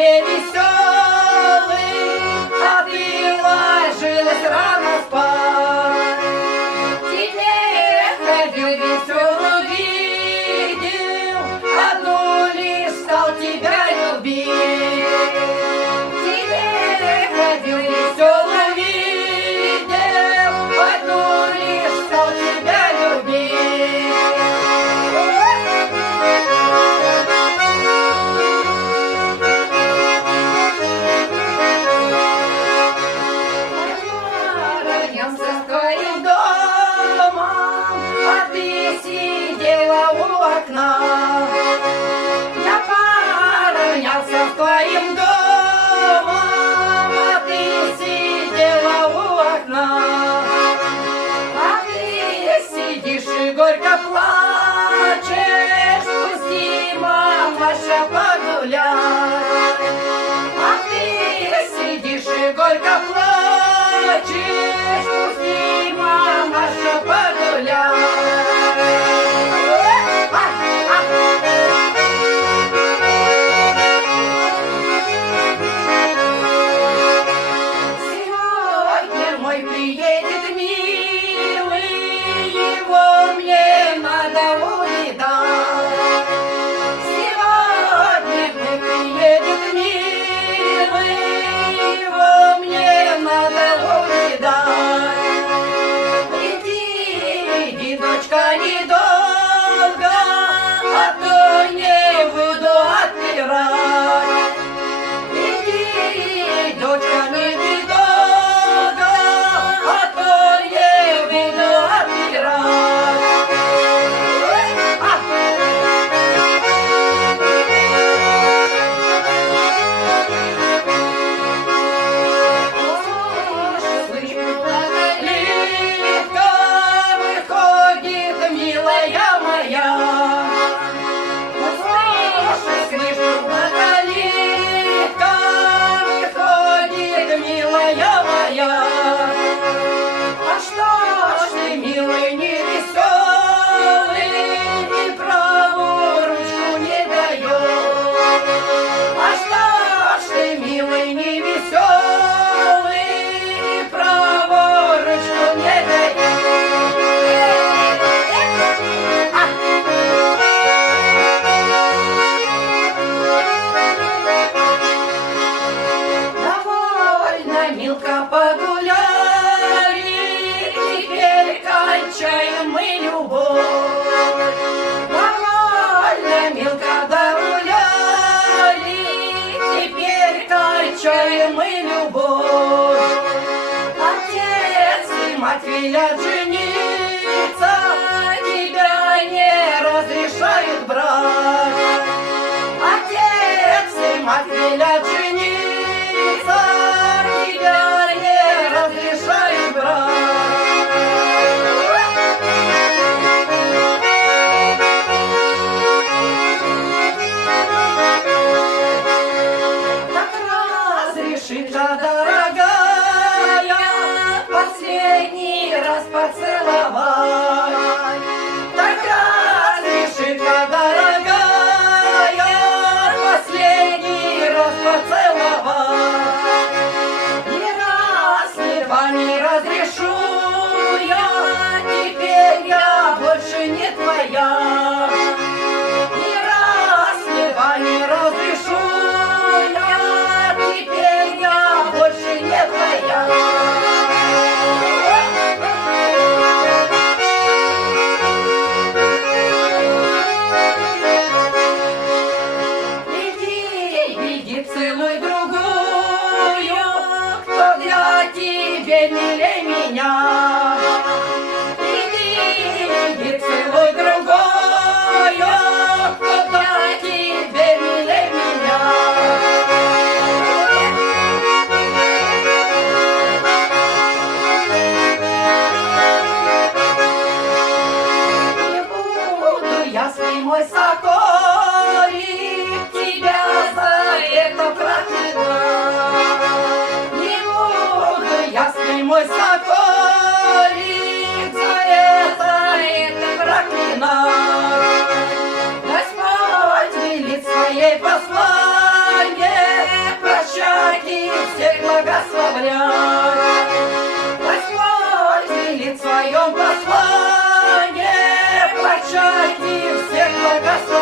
тебе веселый, а ты ложилась рано спать. Тебе ходил веселый, видел, одну лишь стал тебя любить. Тебе ходил веселый, видел, одну лишь стал тебя любить. Поранялся твоим домом, а ты сидела у окна. Я поранялся с твоим домом, а ты сидела у окна. А ты сидишь и горько плачешь, пусти, мамаша, погулять. А ты сидишь и горько плачешь, пусти, мамаша, погулять. Сегодня мой приедет милый, его мне надо увидать. Сегодня мой приедет милый, его мне надо увидать. Иди, дочка, недолго, а то не буду отпирать. Иди, дочка, недолго, а то не буду отпирать. Слышу, литка выходит, милая моя. Слышу, литка выходит, милая моя. А что ж ты, милый, не веселый, и правую ручку не даешь? А что ж ты, милый, не веселый, и правую ручку не даешь? Довольно, Милка, погуляли, теперь кончаем мы любовь. Довольно, Милка, догуляли, теперь кончаем мы любовь. Отец и мать велят жениться, тебя не разрешают брать. Отец и мать велят жениться, тебя не разрешают брать. Так разреши-ка, дорогая, последний раз поцеловать. Так разреши-ка, дорогая, последний раз поцеловать. Ни раз, ни два не разрешу я, теперь я больше не твоя. Ни раз, ни два не разрешу я, теперь я больше не твоя. Иди, целуй другую, кто для тебя милей меня. Иди, целуй другую, кто для тебя милей меня. Не буду я, мой соколик, тебя за это проклинать. Не буду я, мой соколик, за это проклинать. Господь велит своей послание прославлять. Господь велит в своем послании прощайте всех благословить.